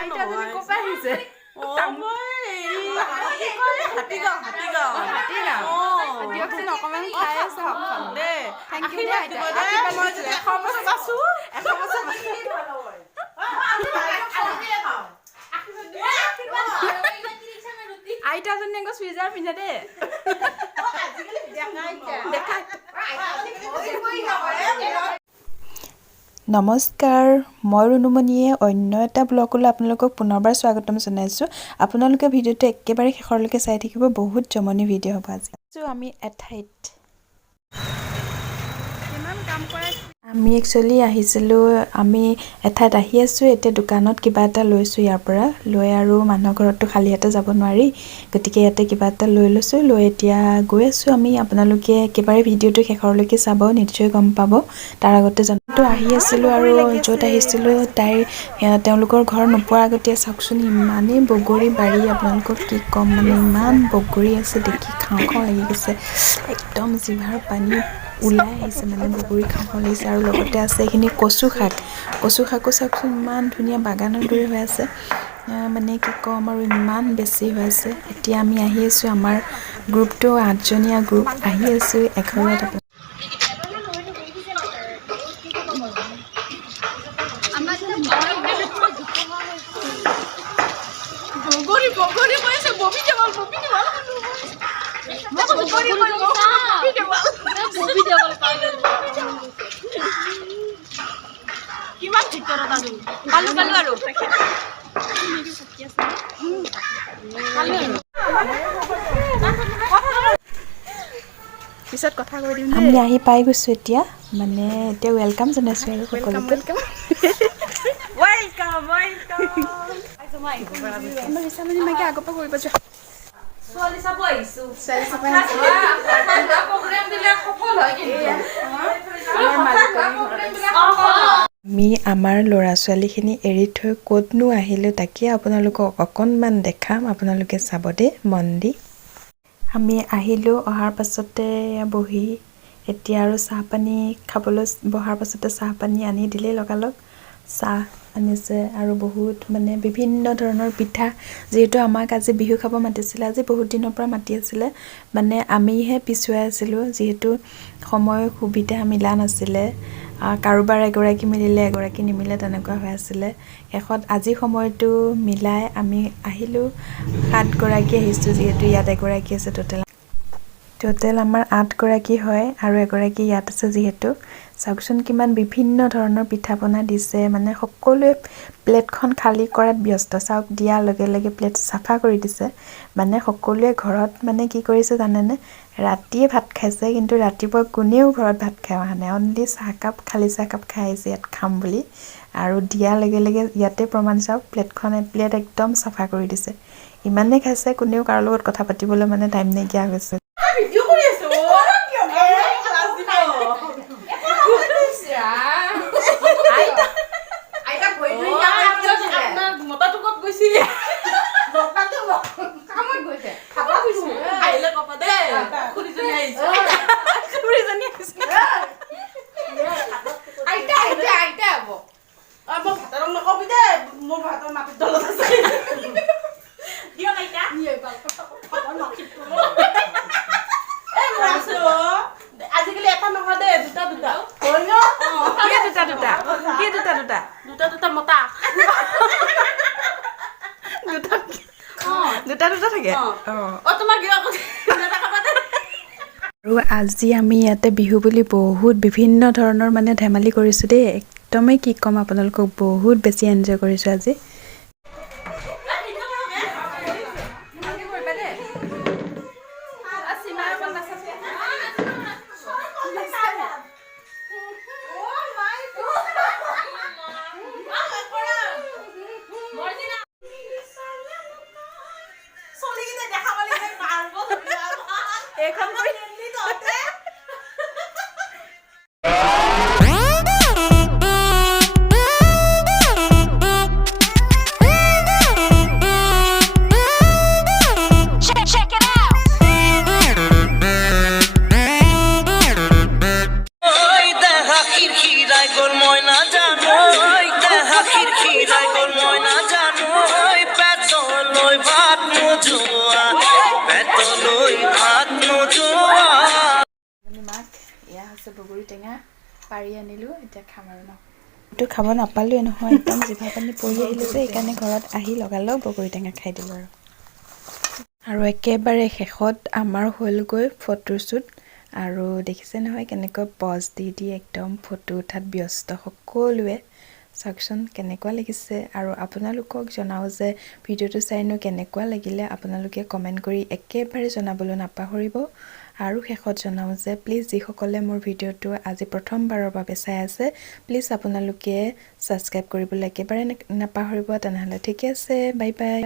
আইতা জনী কোপা আহিছে দিয়কচোন অকমান খাই চাওক দে থেংক ইউ আইতাজনী আকৌ চুইজাৰ পিন্ধে দে নমস্কাৰ মই ৰুনুমণিয়ে অন্য এটা ব্লগলৈ আপোনালোকক পুনৰবাৰ স্বাগতম জনাইছোঁ আপোনালোকে ভিডিঅ'টো একেবাৰে শেষৰলৈকে চাই থাকিব বহুত জমনি ভিডিঅ' হ'ব আজি আমি এঠাইত আমি একচুৱেলি আহিছিলোঁ আমি এঠাইত আহি আছোঁ এতিয়া দোকানত কিবা এটা লৈছোঁ ইয়াৰ পৰা লৈ আৰু মানুহৰ ঘৰততো খালী হাতে যাব নোৱাৰি গতিকে ইয়াতে কিবা এটা লৈ লৈছোঁ লৈ এতিয়া গৈ আছোঁ আমি আপোনালোকে একেবাৰে ভিডিঅ'টো শেষৰলৈকে চাব নিশ্চয় গম পাব তাৰ আগতে জনটো আহি আছিলোঁ আৰু য'ত আহিছিলোঁ তেওঁলোকৰ ঘৰ নোপোৱাৰ আগতে চাওকচোন ইমানেই বগৰী বাৰী আপোনালোকক কি ক'ম মানে ইমান বগৰী আছে দেখি খাওঁ খাওঁ লাগি গৈছে একদম জিভাৰ পানী ওলাই আহিছে মানে বগৰী খাব লাগিছে আৰু লগতে আছে এইখিনি কচু শাকো চাওকচোন ইমান ধুনীয়া বাগানৰ দৰে হৈ আছে মানে কি ক'ম আৰু ইমান বেছি হৈ আছে এতিয়া আমি আহি আছোঁ আমাৰ গ্ৰুপটো 8জনীয়া গ্ৰুপ আহি আছোঁ এঘৰত পিছত কথা কৈ দিম আমি আহি পাই গৈছোঁ এতিয়া মানে এতিয়া ৱেলকাম জনাইছোঁ আৰু সকলোকে আগৰ পৰা কৰিব যোৱা আমি আমাৰ ল'ৰা ছোৱালীখিনি এৰি থৈ ক'তনো আহিলোঁ তাকে আপোনালোকক অকণমান দেখাম আপোনালোকে চাব দেই মন দি আমি আহিলোঁ অহাৰ পাছতে বহি এতিয়া আৰু চাহপানী খাবলৈ বহাৰ পাছতে চাহপানী আনি দিলেই লগালগ চাহ আনিছে আৰু বহুত মানে বিভিন্ন ধৰণৰ পিঠা যিহেতু আমাক আজি বিহু খাব মাতিছিলে আজি বহুত দিনৰ পৰা মাতি আছিলে মানে আমিহে পিছুৱাই আছিলোঁ যিহেতু সময় সুবিধা মিলা নাছিলে কাৰোবাৰ এগৰাকী মিলিলে এগৰাকী নিমিলে তেনেকুৱা হৈ আছিলে শেষত আজি সময়টো মিলাই আমি আহিলোঁ 7গৰাকী আহিছোঁ যিহেতু ইয়াত এগৰাকী আছে টোটেল আমাৰ 8গৰাকী হয় আৰু এগৰাকী ইয়াত আছে যিহেতু চাওকচোন কিমান বিভিন্ন ধৰণৰ পিঠা পনা দিছে মানে সকলোৱে প্লেটখন খালী কৰাত ব্যস্ত চাওক দিয়াৰ লগে লগে প্লেট চাফা কৰি দিছে মানে সকলোৱে ঘৰত মানে কি কৰিছে জানেনে ৰাতিয়ে ভাত খাইছে কিন্তু ৰাতিপুৱা কোনেও ঘৰত ভাত খাই অহা নাই অনলি চাহকাপ খালী চাহকাপ খাই আহিছে ইয়াত খাম বুলি আৰু দিয়াৰ লগে লগে ইয়াতে প্ৰমাণ চাওক প্লেট একদম চাফা কৰি দিছে ইমানেই খাইছে কোনেও কাৰো লগত কথা পাতিবলৈ মানে টাইম নাইকিয়া হৈছে আৰু আজি আমি ইয়াতে বিহু বুলি বহুত বিভিন্ন ধৰণৰ মানে ধেমালি কৰিছোঁ দেই একদমেই কি ক'ম আপোনালোকক বহুত বেছি এনজয় কৰিছোঁ আজি খিৰখিৰাই গোল ময়না জানো পাৰি আনিলোঁ এতিয়া খাম আৰু ন এইটো খাব নাপালোৱে নহয় একদম জিভা পানী পৰি আহিলে যে সেইকাৰণে ঘৰত আহি লগালগ বগৰী টেঙা খাই দিলোঁ আৰু একেবাৰে শেষত আমাৰ হ'লগৈ ফটোশ্বুট আৰু দেখিছে নহয় কেনেকৈ পজ দি একদম ফটো উঠাত ব্যস্ত সকলোৱে চাওকচোন কেনেকুৱা লাগিছে আৰু আপোনালোকক জনাওঁ যে ভিডিঅ'টো চাইনো কেনেকুৱা লাগিলে আপোনালোকে কমেণ্ট কৰি একেবাৰে জনাবলৈ নাপাহৰিব আৰু শেষত জনাওঁ যে প্লিজ যিসকলে মোৰ ভিডিঅ'টো আজি প্ৰথমবাৰৰ বাবে চাই আছে প্লিজ আপোনালোকে ছাবস্ক্ৰাইব কৰিবলৈ একেবাৰে নাপাহৰিব তেনেহ'লে ঠিকে আছে বাই বাই